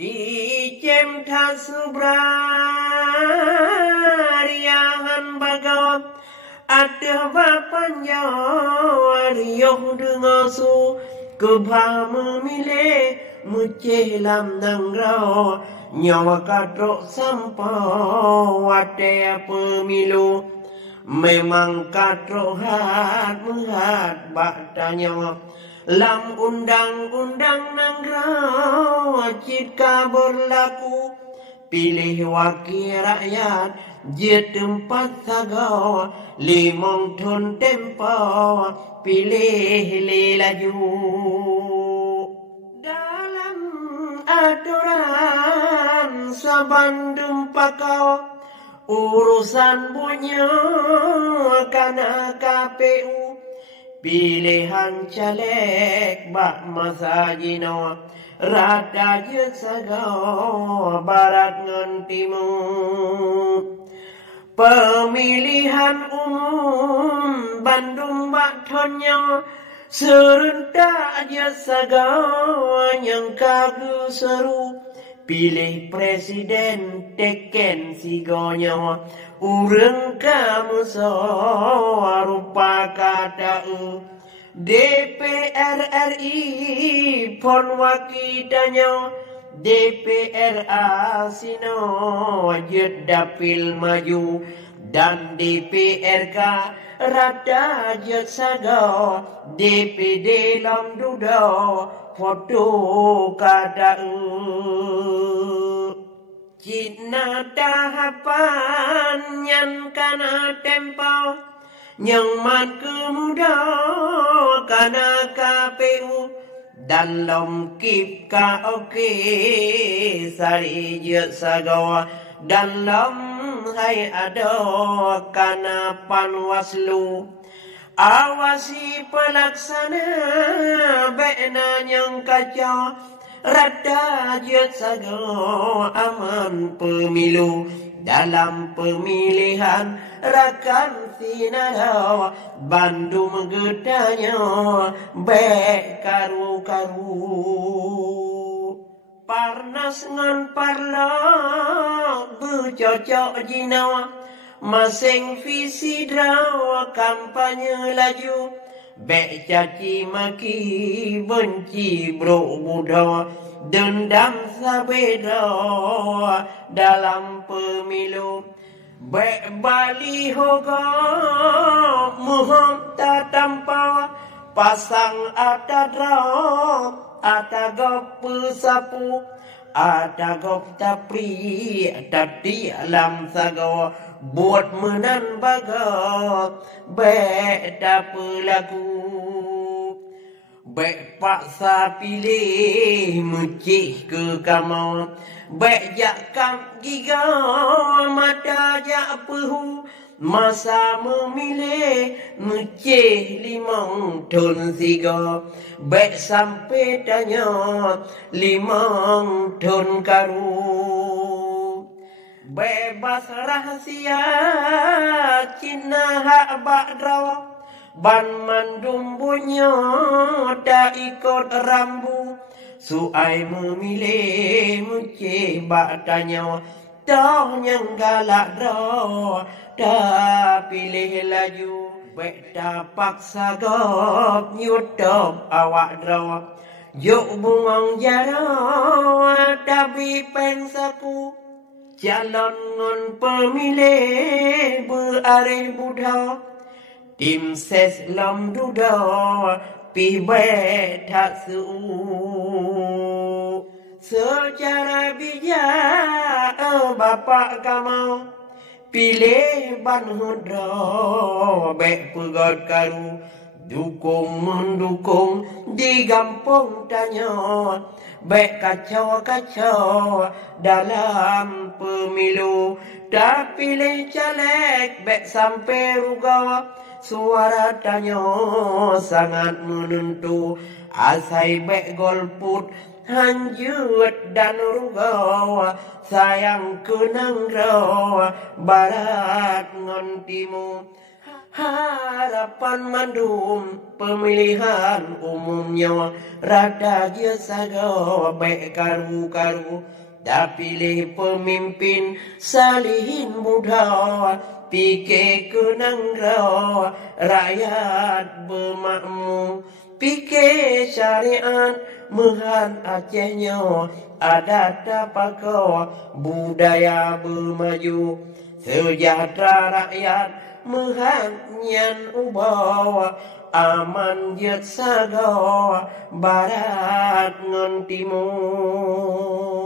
Dijem tasubariahan bagam ada bapanya riuh dengasu kebah memilih mucilam nangrau nyawa kadrok sampau ada pemilu memang kadrok hat mehat baktanya lam undang-undang nangrau wajib berlaku pilih wakil rakyat je tempat sagau limong ton tempo pilih laju dalam aturan sabandum pakau urusan punya karena KPU pilihan caleg bak masa jino rada je sagau barat ngan timur pemilihan umum Bandung bak tonyo serentak je sagau yang kagu seru pilih presiden teken sigonyo urang kamu so rupa kata DPR RI pon wakilnya DPR asino wajib dapil maju dan DPRK rada jet sago DPD lam dudo foto kata Cina tahapan yang kana tempo yang mat kemuda kana KPU dan lom kip ka oke sari je sagawa dan lom hai ado kana panwaslu awasi pelaksana bena yang kacau rada je sago aman pemilu dalam pemilihan rakan sinara Bandung gedanya bek karu-karu parnas ngan parlo bercocok jinawa masing visi draw kampanye laju bek caci maki benci bro budo dendam sabeda dalam pemilu bek baliho muham tak tampak pasang ada draw ada gop sapu ada gop tapri tadi alam sago buat menan bagak bek tak lagu bek paksa pilih mucih ke kamau bek jak kam giga mata jak pehu masa memilih mucih limang ton siga bek sampai tanya limang ton karu bebas rahasia Cina hak bakdraw ban mandum bunyo tak ikut rambu suai memilih mucih bak tanya toh yang galak draw tak pilih laju bek tak paksa gop nyutop awak draw yuk bungong jaro tapi pengsaku calon ngon pemilih berarih budak tim ses lam duda pi tak su secara bijak bapak kamu pilih ban hudra bek pegat karu dukung mendukung di kampung tanya bek kacau-kacau dalam pemilu tak pilih caleg bek sampai ruga suara tanya sangat menentu asai bek golput hanjut dan ruga sayang kenang rawa barat ngon timur harapan mandum pemilihan umumnya rada je sago baik karu-karu dapilih pemimpin salihin muda pikir kenang rakyat bermakmur pikir syariat Mehan Acehnya adat pakau budaya bermaju sejahtera rakyat Mehan nyan ubawa aman jet sago barat ngan timur